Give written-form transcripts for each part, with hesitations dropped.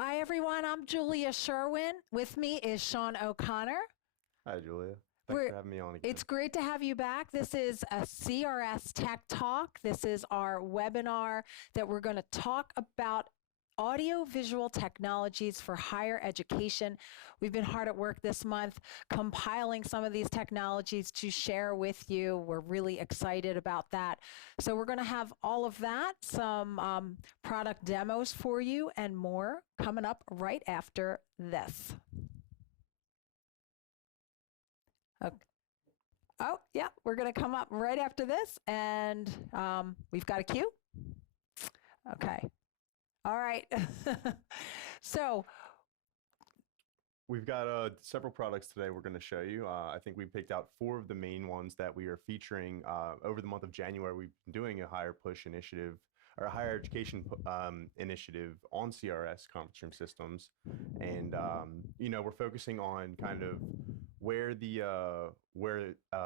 Hi, everyone. I'm Julia Sherwin. With me is Sean O'Connor. Hi, Julia. Thanks for having me on again. It's great to have you back. This is a CRS Tech Talk. This is our webinar that we're going to talk about audiovisual technologies for higher education. We've been hard at work this month compiling some of these technologies to share with you. We're really excited about that. So we're going to have all of that, some product demos for you and more coming up right after this. Okay. Oh, yeah, we're going to come up right after this, and we've got a cue. Okay. All right. So we've got several products today we're going to show you. I think we picked out 4 of the main ones that we are featuring over the month of January. We've been doing a higher push initiative or a higher education initiative on CRS conference room systems. And, you know, we're focusing on kind of where the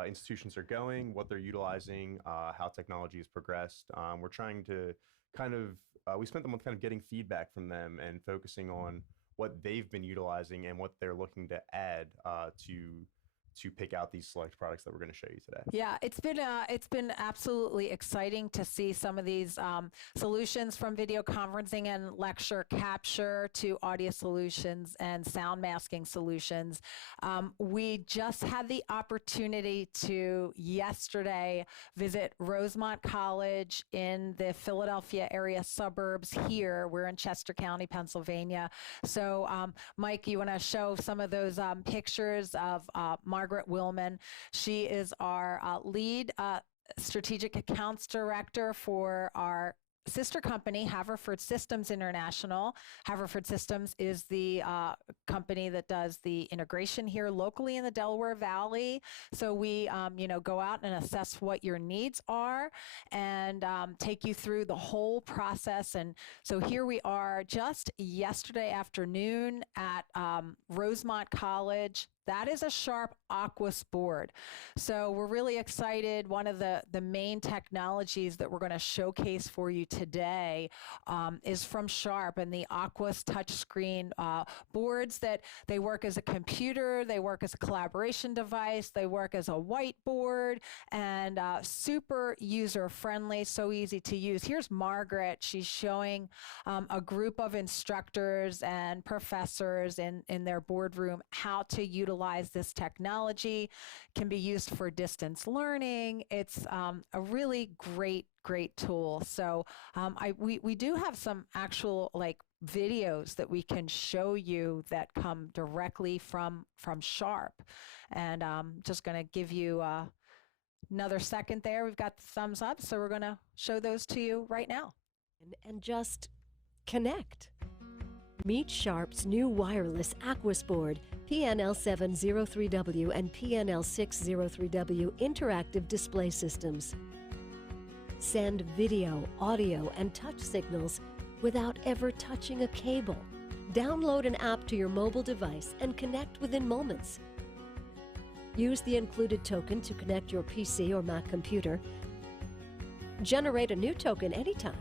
institutions are going, what they're utilizing, how technology has progressed. We're trying to kind of, we spent the month kind of getting feedback from them and focusing on what they've been utilizing and what they're looking to add to pick out these select products that we're going to show you today. Yeah, it's been absolutely exciting to see some of these solutions, from video conferencing and lecture capture to audio solutions and sound masking solutions. We just had the opportunity to yesterday visit Rosemont College in the Philadelphia area suburbs here. We're in Chester County, Pennsylvania. So Mike, you want to show some of those pictures of Margaret Willman. She is our lead strategic accounts director for our sister company, Haverford Systems International. Haverford Systems is the company that does the integration here locally in the Delaware Valley. So we, go out and assess what your needs are and take you through the whole process. And so here we are just yesterday afternoon at Rosemont College. That is a Sharp Aquos board. So we're really excited. One of the main technologies that we're going to showcase for you today is from Sharp and the Aquos touchscreen boards. That they work as a computer, they work as a collaboration device, they work as a whiteboard, and super user-friendly, so easy to use. Here's Margaret. She's showing a group of instructors and professors in their boardroom how to utilize this technology. Can be used for distance learning. It's a really great tool. So we do have some actual videos that we can show you that come directly from Sharp. And just going to give you another second there. We've got the thumbs up, so we're going to show those to you right now. And just connect. Meet Sharp's new wireless Aquos board, PNL703W and PNL603W interactive display systems. Send video, audio, and touch signals without ever touching a cable. Download an app to your mobile device and connect within moments. Use the included token to connect your PC or Mac computer. Generate a new token anytime.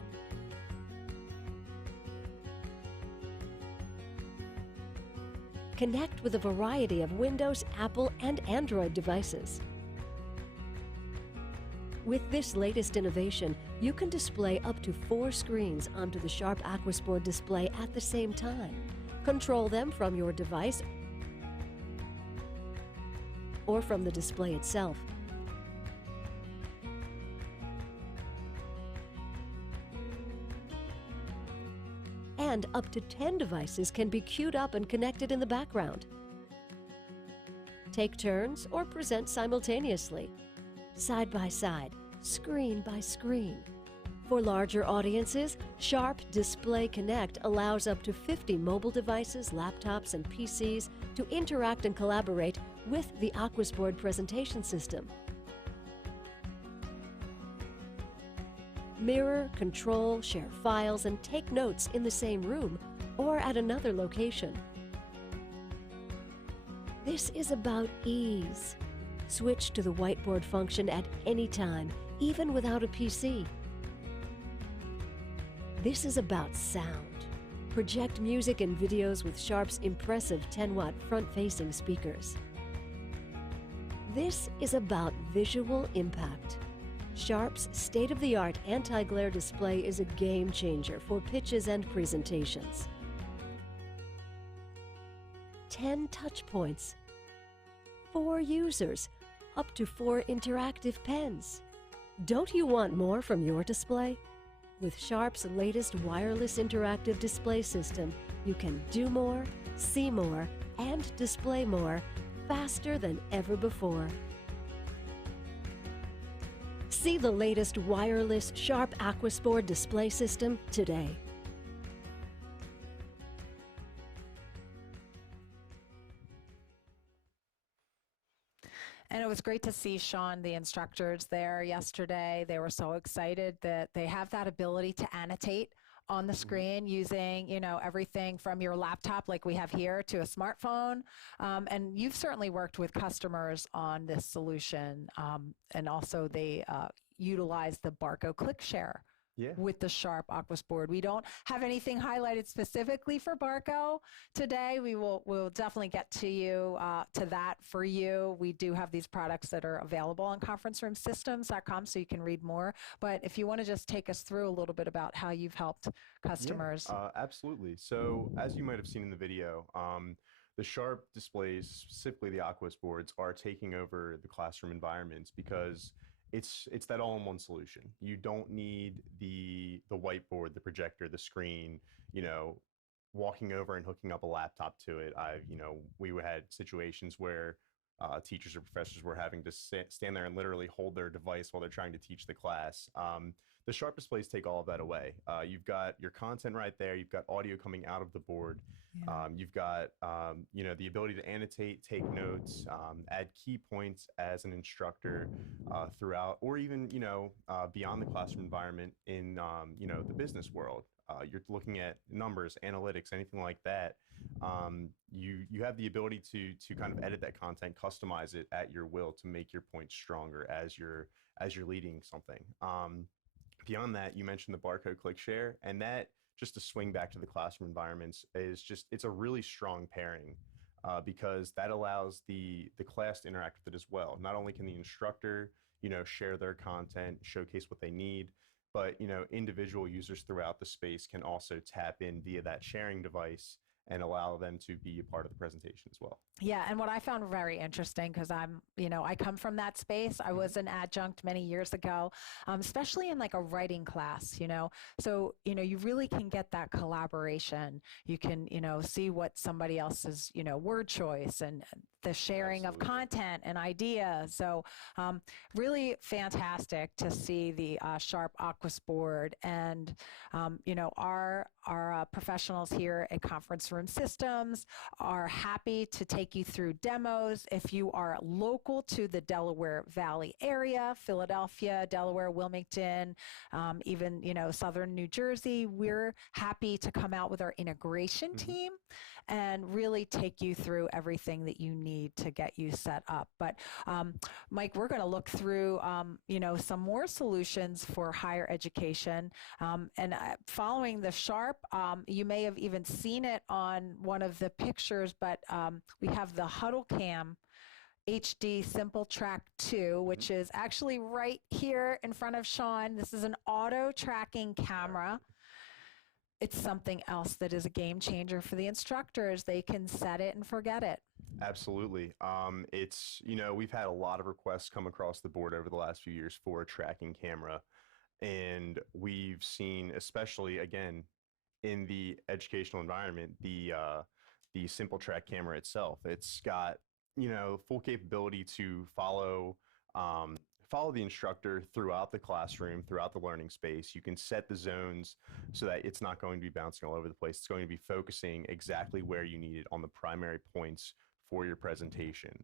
Connect with a variety of Windows, Apple, and Android devices. With this latest innovation, you can display up to 4 screens onto the Sharp Aquos board display at the same time. Control them from your device or from the display itself. And up to 10 devices can be queued up and connected in the background. Take turns or present simultaneously, side by side, screen by screen. For larger audiences, Sharp Display Connect allows up to 50 mobile devices, laptops, and PCs to interact and collaborate with the Aquos board presentation system. Mirror, control, share files, and take notes in the same room or at another location. This is about ease. Switch to the whiteboard function at any time, even without a PC. This is about sound. Project music and videos with Sharp's impressive 10-watt front-facing speakers. This is about visual impact. Sharp's state-of-the-art anti-glare display is a game changer for pitches and presentations. 10 touch points, 4 users, up to 4 interactive pens. Don't you want more from your display? With Sharp's latest wireless interactive display system, you can do more, see more, and display more faster than ever before. See the latest wireless Sharp Aquos board display system today. And it was great to see Sean, the instructors there yesterday. They were so excited that they have that ability to annotate on the screen using, you know, everything from your laptop like we have here to a smartphone. And you've certainly worked with customers on this solution. And also they utilize the Barco Click Share with the Sharp Aquos board. We don't have anything highlighted specifically for Barco today. We'll definitely get to you to that for you. We do have these products that are available on conferenceroomsystems.com, so you can read more. But if you want to just take us through a little bit about how you've helped customers. Absolutely. So as you might have seen in the video, the Sharp displays, specifically the Aquos boards, are taking over the classroom environments because it's that all-in-one solution. You don't need the whiteboard, the projector, the screen, you know, walking over and hooking up a laptop to it. We had situations where teachers or professors were having to stand there and literally hold their device while they're trying to teach the class. The Sharp displays take all of that away. You've got your content right there. You've got audio coming out of the board. You've got the ability to annotate, take notes, add key points as an instructor throughout, or even beyond the classroom environment in the business world. You're looking at numbers, analytics, anything like that. You have the ability to kind of edit that content, customize it at your will to make your point stronger as you're leading something. Beyond that, you mentioned the Barco Click Share, and that, just to swing back to the classroom environments, it's a really strong pairing because that allows the class to interact with it as well. Not only can the instructor share their content, showcase what they need, but individual users throughout the space can also tap in via that sharing device and allow them to be a part of the presentation as well. Yeah, and what I found very interesting, because I come from that space. I was an adjunct many years ago, especially in like a writing class, So, you really can get that collaboration. You can, see what somebody else's, word choice and the sharing of content and ideas. So really fantastic to see the Sharp Aquos board. And, our professionals here at Conference Room Systems are happy to take you through demos. If you are local to the Delaware Valley area, Philadelphia, Delaware, Wilmington, even, Southern New Jersey, we're happy to come out with our integration team and really take you through everything that you need to get you set up. But Mike, we're going to look through, some more solutions for higher education. And following the Sharp, you may have even seen it on one of the pictures, but we have the Huddlecam HD Simple Track 2, which is actually right here in front of Sean. This is an auto tracking camera. It's something else that is a game changer for the instructors. They can set it and forget it. Absolutely. We've had a lot of requests come across the board over the last few years for a tracking camera. And we've seen, especially again, in the educational environment, the Simple Track camera itself. It's got, full capability to follow the instructor throughout the classroom, throughout the learning space. You can set the zones so that it's not going to be bouncing all over the place. It's going to be focusing exactly where you need it on the primary points for your presentation.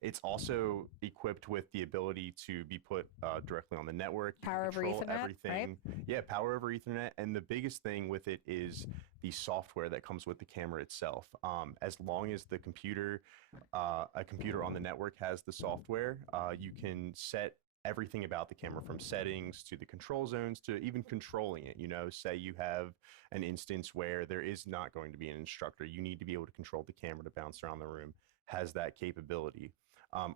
It's also equipped with the ability to be put directly on the network. Power over Ethernet, everything. Right? Yeah, power over Ethernet. And the biggest thing with it is the software that comes with the camera itself. As long as a computer on the network has the software, you can set everything about the camera, from settings to the control zones to even controlling it. You know, say you have an instance where there is not going to be an instructor, you need to be able to control the camera to bounce around the room, has that capability.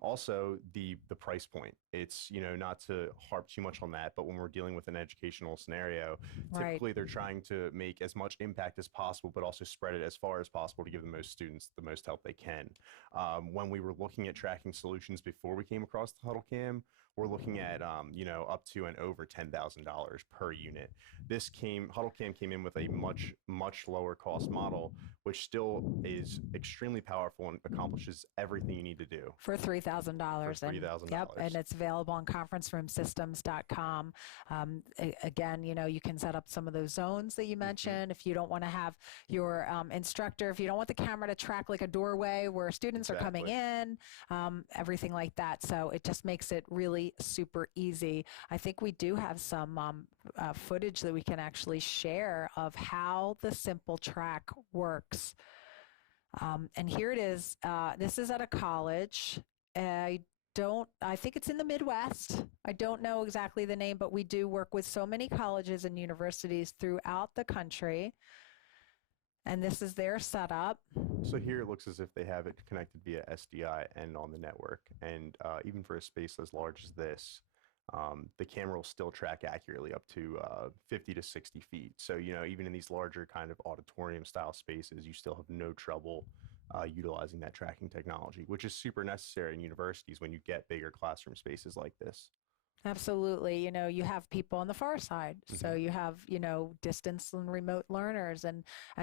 Also, the price point. It's, you know, not to harp too much on that, but when we're dealing with an educational scenario, Right. typically they're trying to make as much impact as possible, but also spread it as far as possible to give the most students the most help they can. When we were looking at tracking solutions before we came across the Huddlecam, we're looking at you know, up to and over $10,000 per unit. Huddlecam came in with a much lower cost model, which still is extremely powerful and accomplishes everything you need to do. For $3,000. For $3,000. Yep, and it's available on conferenceroomsystems.com. Again, you know, you can set up some of those zones that you mentioned. If you don't want to have your instructor, if you don't want the camera to track like a doorway where students are coming in, everything like that. So it just makes it really super easy. I think we do have some footage that we can actually share of how the Simple Track works. And here it is. This is at a college. I think it's in the Midwest. I don't know exactly the name, but we do work with so many colleges and universities throughout the country. And this is their setup. So here it looks as if they have it connected via SDI and on the network. And even for a space as large as this, the camera will still track accurately up to 50 to 60 feet. So, you know, even in these larger kind of auditorium style spaces, you still have no trouble utilizing that tracking technology, which is super necessary in universities when you get bigger classroom spaces like this. Absolutely. You know, you have people on the far side. So you have, you know, distance and remote learners. And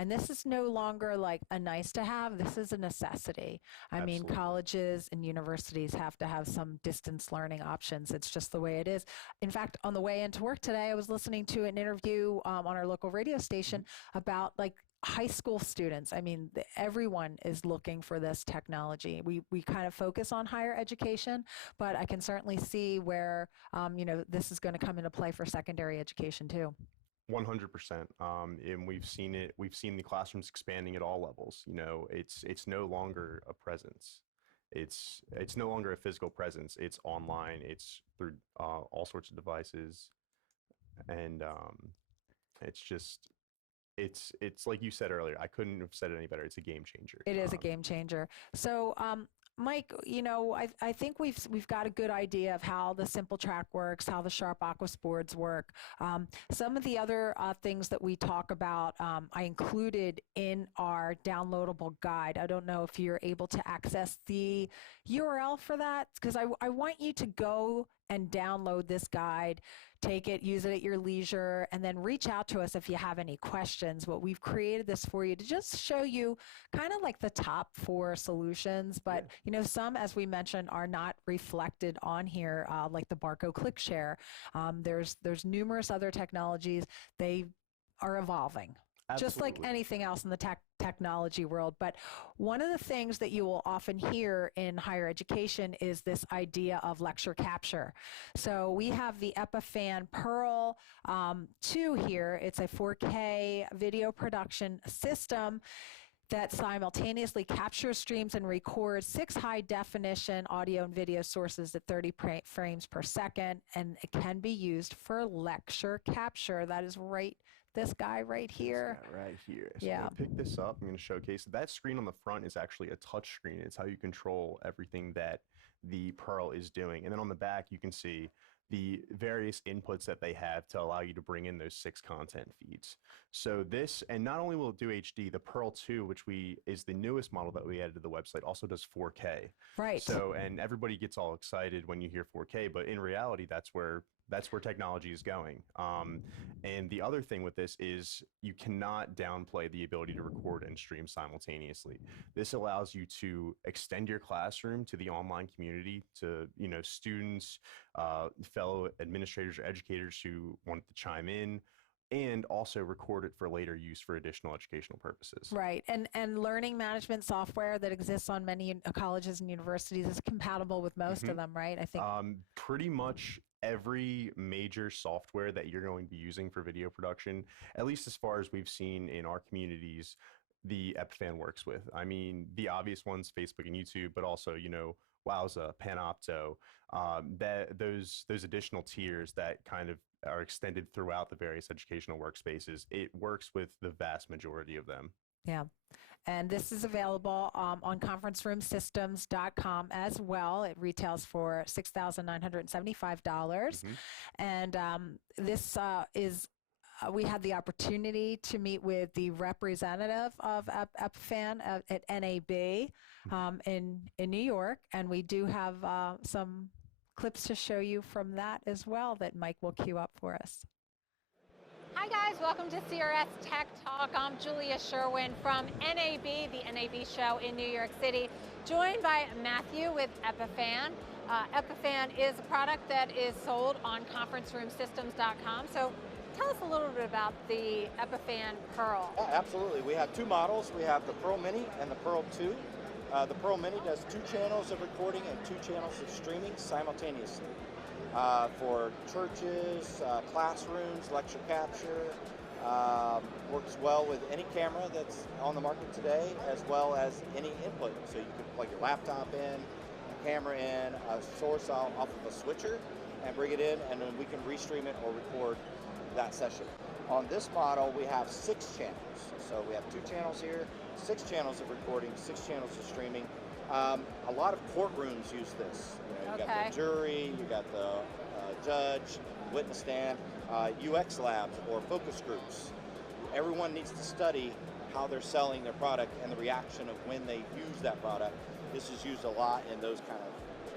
this is no longer like a nice to have. This is a necessity. I mean, colleges and universities have to have some distance learning options. It's just the way it is. In fact, on the way into work today, I was listening to an interview on our local radio station about like high school students. I mean, everyone is looking for this technology. We kind of focus on higher education, but I can certainly see where, you know, this is going to come into play for secondary education too. 100%. And we've seen it. We've seen the classrooms expanding at all levels. You know, it's no longer a presence. It's no longer a physical presence. It's online. It's through all sorts of devices, and it's just. It's like you said earlier, I couldn't have said it any better. It's a game changer. It is a game changer. So, Mike, you know, I think we've got a good idea of how the Simple Track works, how the Sharp Aquos boards work. Some of the other things that we talk about, I included in our downloadable guide. I don't know if you're able to access the URL for that, because I want you to go and download this guide, take it, use it at your leisure, and then reach out to us if you have any questions. But we've created this for you to just show you kind of like the top 4 solutions. But, you know, some, as we mentioned, are not reflected on here, like the Barco Click Share. There's numerous other technologies. They are evolving. Absolutely. Just like anything else in the technology world. But one of the things that you will often hear in higher education is this idea of lecture capture. So we have the Epiphan Pearl 2 here. It's a 4K video production system that simultaneously captures, streams, and records 6 high-definition audio and video sources at 30 frames per second, and it can be used for lecture capture. That is this guy right here. This guy right here. So I'm going to pick this up. I'm going to showcase. That screen on the front is actually a touch screen. It's how you control everything that the Pearl is doing. And then on the back, you can see the various inputs that they have to allow you to bring in those 6 content feeds. So this, and not only will it do HD, the Pearl 2, which is the newest model that we added to the website, also does 4K. Right. So, and everybody gets all excited when you hear 4K, but in reality, that's where technology is going. And the other thing with this is you cannot downplay the ability to record and stream simultaneously. This allows you to extend your classroom to the online community, to, you know, students, fellow administrators or educators who want to chime in, and also record it for later use for additional educational purposes. Right. And learning management software that exists on many colleges and universities is compatible with most of them, right? I think pretty much every major software that you're going to be using for video production, at least as far as we've seen in our communities, the Epiphan works with. I mean, the obvious ones, Facebook and YouTube, but also, you know, Wowza, Panopto, those additional tiers that kind of are extended throughout the various educational workspaces. It works with the vast majority of them. Yeah. And this is available on conferenceroomsystems.com as well. It retails for $6,975. And this is we had the opportunity to meet with the representative of Epiphan at NAB in New York, and we do have some clips to show you from that as well that Mike will cue up for us. Hi guys, welcome to CRS Tech Talk. I'm Julia Sherwin from NAB, the NAB show in New York City, joined by Matthew with Epiphan. Epiphan is a product that is sold on conferenceroomsystems.com. So tell us a little bit about the Epiphan Pearl. Absolutely. We have two models. We have the Pearl Mini and the Pearl 2. The Pearl Mini does 2 channels of recording and 2 channels of streaming simultaneously. For churches, classrooms, lecture capture, works well with any camera that's on the market today, as well as any input. So you can plug your laptop in, a camera in, a source off of a switcher, and bring it in, and then we can restream it or record that session. On this model, we have 6 channels. So we have 2 channels here, 6 channels of recording, 6 channels of streaming. A lot of courtrooms use this. You got the jury, you got the judge, witness stand, UX labs or focus groups. Everyone needs to study how they're selling their product and the reaction of when they use that product. This is used a lot in those kind of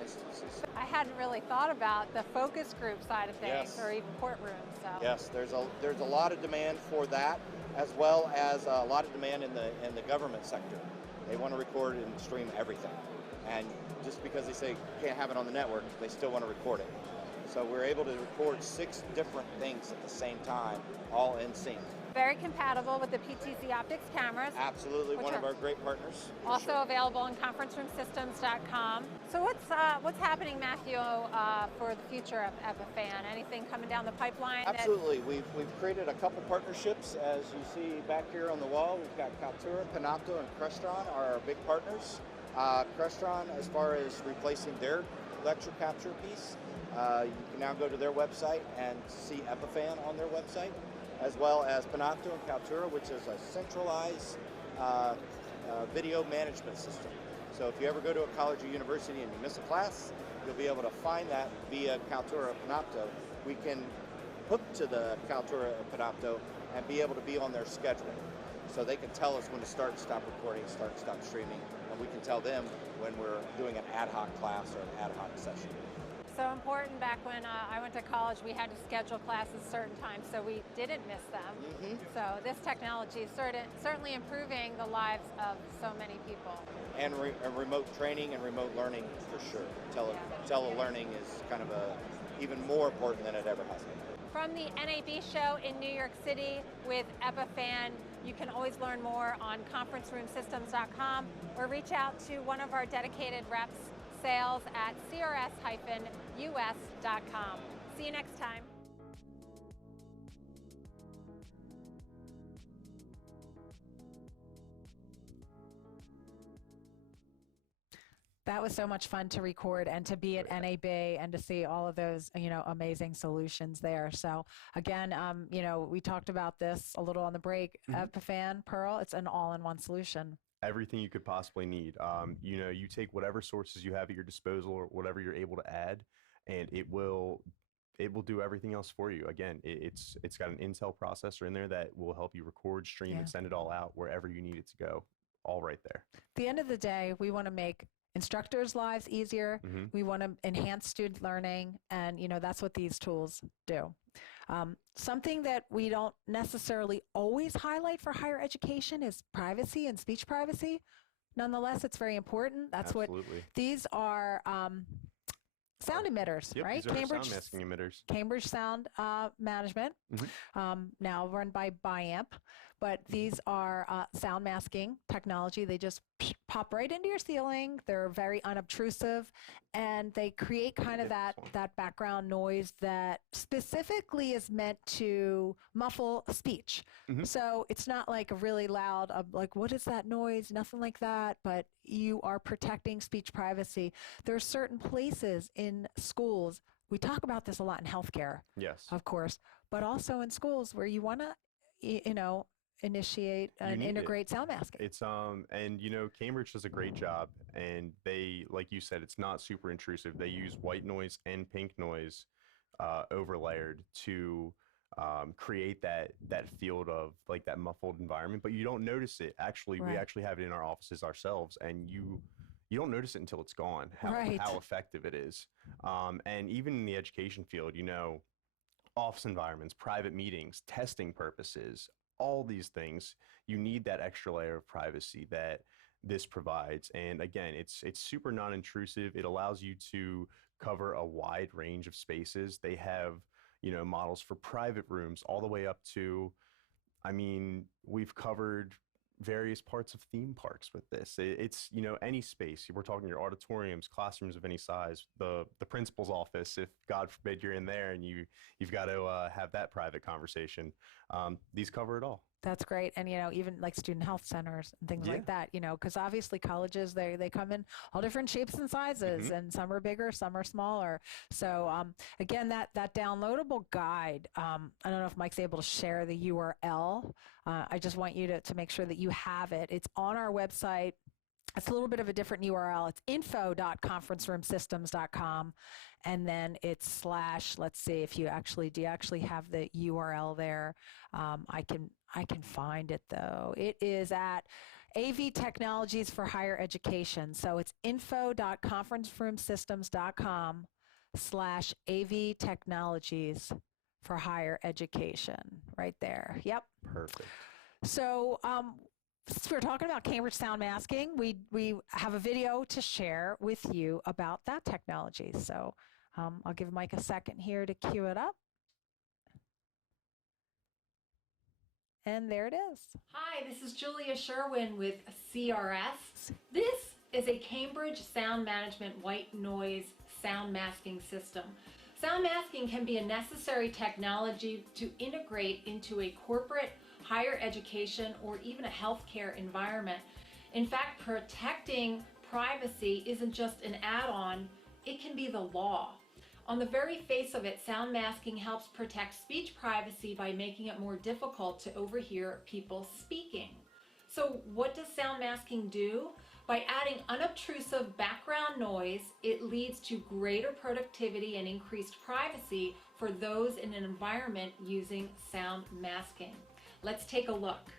instances. I hadn't really thought about the focus group side of things, Yes. or even courtrooms. So. Yes, there's a lot of demand for that, as well as a lot of demand in the government sector. They want to record and stream everything, and just because they say you can't have it on the network, they still want to record it. So we're able to record 6 different things at the same time, all in sync. Very compatible with the PTZ Optics cameras. Absolutely, one of our great partners. Also available on conferenceroomsystems.com. So what's happening, Matthew, for the future of Epiphan? Anything coming down the pipeline? Absolutely. We've created a couple partnerships. As you see back here on the wall, we've got Kaltura, Panopto, and Crestron are our big partners. Crestron, as far as replacing their lecture capture piece, you can now go to their website and see Epiphan on their website, as well as Panopto and Kaltura, which is a centralized video management system. So if you ever go to a college or university and you miss a class, you'll be able to find that via Kaltura or Panopto. We can hook to the Kaltura or Panopto and be able to be on their schedule. So they can tell us when to start and stop recording, start and stop streaming, and we can tell them when we're doing an ad hoc class or an ad hoc session. So important. Back when I went to college, we had to schedule classes certain times so we didn't miss them. So this technology is certainly improving the lives of so many people. And remote training and remote learning for sure. Telelearning is kind of even more important than it ever has been. From the NAB show in New York City with Epiphan, you can always learn more on conferenceroomsystems.com or reach out to one of our dedicated reps, sales at crs-us.com. See you next time. That was so much fun to record and to be at NAB and to see all of those, amazing solutions there. So again, we talked about this a little on the break. Epiphan Pearl, it's an all-in-one solution. Everything you could possibly need. You take whatever sources you have at your disposal or whatever you're able to add, and it will do everything else for you. Again, it's got an Intel processor in there that will help you record, stream, and send it all out wherever you need it to go, all right there. At the end of the day, we want to make instructors' lives easier. We want to enhance student learning, and that's what these tools do. Something that we don't necessarily always highlight for higher education is privacy and speech privacy. Nonetheless, it's very important. That's Absolutely. what these are. Sound emitters, right? These are sound masking emitters. Cambridge Sound Management, now run by Biamp. but these are sound masking technology. They just pop right into your ceiling. They're very unobtrusive, and they create kind of that background noise that specifically is meant to muffle speech. So it's not like a really loud, like, what is that noise? Nothing like that, but you are protecting speech privacy. There are certain places in schools, we talk about this a lot in healthcare, Yes. of course, but also in schools where you want to, initiate and integrate sound masking. It's and Cambridge does a great job, and they, like you said, it's not super intrusive. They use white noise and pink noise overlayered to create that field of like that muffled environment, but you don't notice it. Actually, we actually have it in our offices ourselves, and you don't notice it until it's gone, how effective it is. And even in the education field, office environments, private meetings, testing purposes, all these things, you need that extra layer of privacy that this provides. And again, it's super non-intrusive. It allows you to cover a wide range of spaces. They have, models for private rooms all the way up to, we've covered various parts of theme parks with this. It's any space. We're talking your auditoriums, classrooms of any size, the principal's office, if God forbid you're in there and you've got to have that private conversation. These cover it all. That's great. And, even like student health centers and things like that, because obviously colleges, they come in all different shapes and sizes, and some are bigger, some are smaller. So again, that downloadable guide, I don't know if Mike's able to share the URL. I just want you to make sure that you have it. It's on our website. It's a little bit of a different URL. It's info.conferencroomsystems.com. And then it's / let's see if you do you actually have the URL there? I can find it though. It is at AV Technologies for Higher Education. So it's info.conferencroomsystems.com / AV Technologies for Higher Education, right there. Yep. Perfect. So, since we're talking about Cambridge sound masking, we have a video to share with you about that technology. So I'll give Mike a second here to cue it up. And there it is. Hi, this is Julia Sherwin with CRS. This is a Cambridge sound management white noise sound masking system. Sound masking can be a necessary technology to integrate into a corporate, higher education, or even a healthcare environment. In fact, protecting privacy isn't just an add-on, it can be the law. On the very face of it, sound masking helps protect speech privacy by making it more difficult to overhear people speaking. So what does sound masking do? By adding unobtrusive background noise, it leads to greater productivity and increased privacy for those in an environment using sound masking. Let's take a look.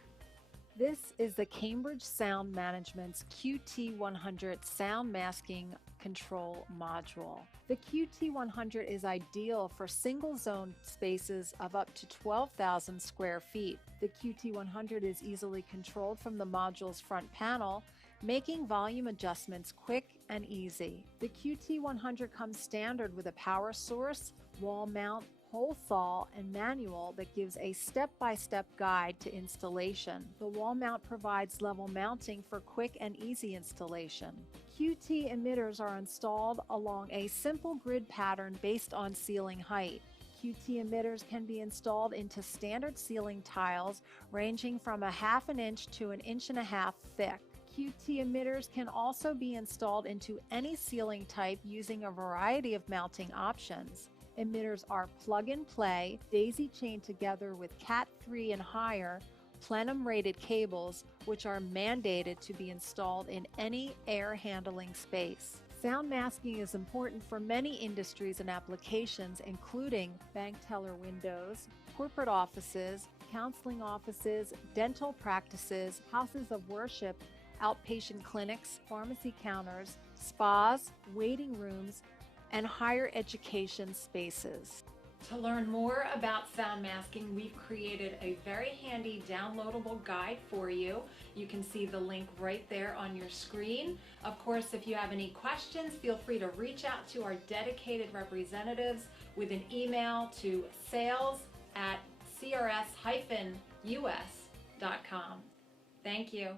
This is the Cambridge Sound Management's QT100 sound masking control module. The QT100 is ideal for single zone spaces of up to 12,000 square feet. The QT100 is easily controlled from the module's front panel, making volume adjustments quick and easy. The QT100 comes standard with a power source, wall mount, hole saw, and manual that gives a step-by-step guide to installation. The wall mount provides level mounting for quick and easy installation. QT emitters are installed along a simple grid pattern based on ceiling height. QT emitters can be installed into standard ceiling tiles ranging from a ½ inch to 1.5 inches thick. QT emitters can also be installed into any ceiling type using a variety of mounting options. Emitters are plug-and-play, daisy-chained together with Cat 3 and higher, plenum-rated cables, which are mandated to be installed in any air-handling space. Sound masking is important for many industries and applications, including bank teller windows, corporate offices, counseling offices, dental practices, houses of worship, outpatient clinics, pharmacy counters, spas, waiting rooms, and higher education spaces. To learn more about sound masking, we've created a very handy downloadable guide for you. You can see the link right there on your screen. Of course, if you have any questions, feel free to reach out to our dedicated representatives with an email to sales@crs-us.com. CRStechtalk.com. Thank you.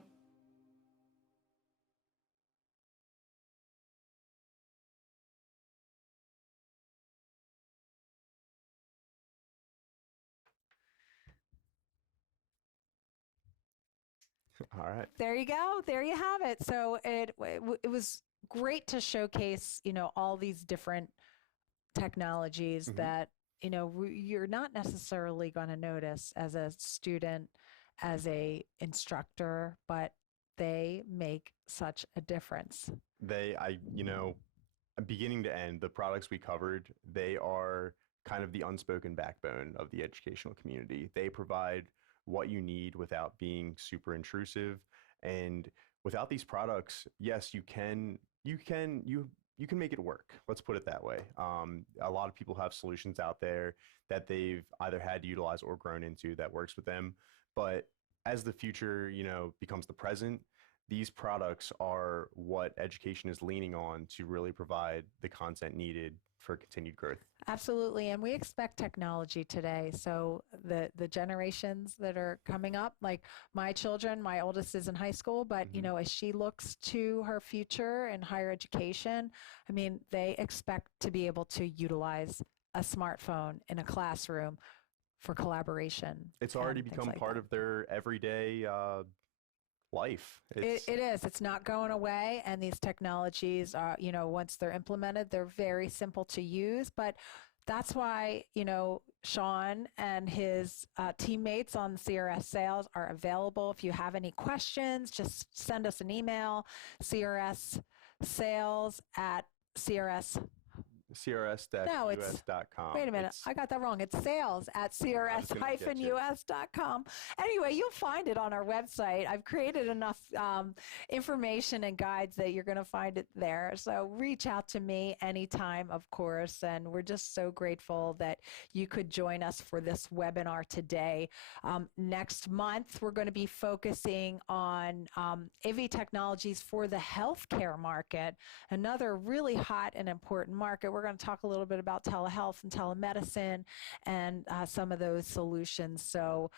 All right. There you go. There you have it. So it was great to showcase, all these different technologies Mhm. that, you're not necessarily going to notice as a student, as a instructor, but they make such a difference. Beginning to end, the products we covered, they are kind of the unspoken backbone of the educational community. They provide what you need without being super intrusive. And without these products, yes, you can make it work. Let's put it that way. A lot of people have solutions out there that they've either had to utilize or grown into that works with them. But as the future, becomes the present, these products are what education is leaning on to really provide the content needed for continued growth. Absolutely. And we expect technology today. So the generations that are coming up, like my children, my oldest is in high school, but as she looks to her future in higher education, I mean, they expect to be able to utilize a smartphone in a classroom for collaboration. It's already and things become like part that. of their everyday life. It is. It's not going away. And these technologies are, once they're implemented, they're very simple to use. But that's why, Sean and his teammates on CRS Sales are available. If you have any questions, just send us an email, crsales@crs. No, it's crs-us.com. Wait a minute. I got that wrong. It's sales at crs-us.com. Anyway, you'll find it on our website. I've created enough information and guides that you're going to find it there. So reach out to me anytime, of course. And we're just so grateful that you could join us for this webinar today. Next month, we're going to be focusing on AV technologies for the healthcare market, another really hot and important market. We're going to talk a little bit about telehealth and telemedicine and some of those solutions. So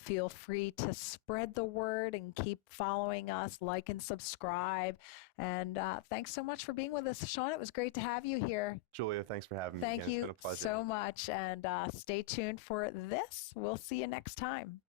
feel free to spread the word and keep following us, like and subscribe. And thanks so much for being with us, Sean. It was great to have you here. Julia, thanks for having me. Thank again. you It's been a pleasure. so much. And stay tuned for this. We'll see you next time.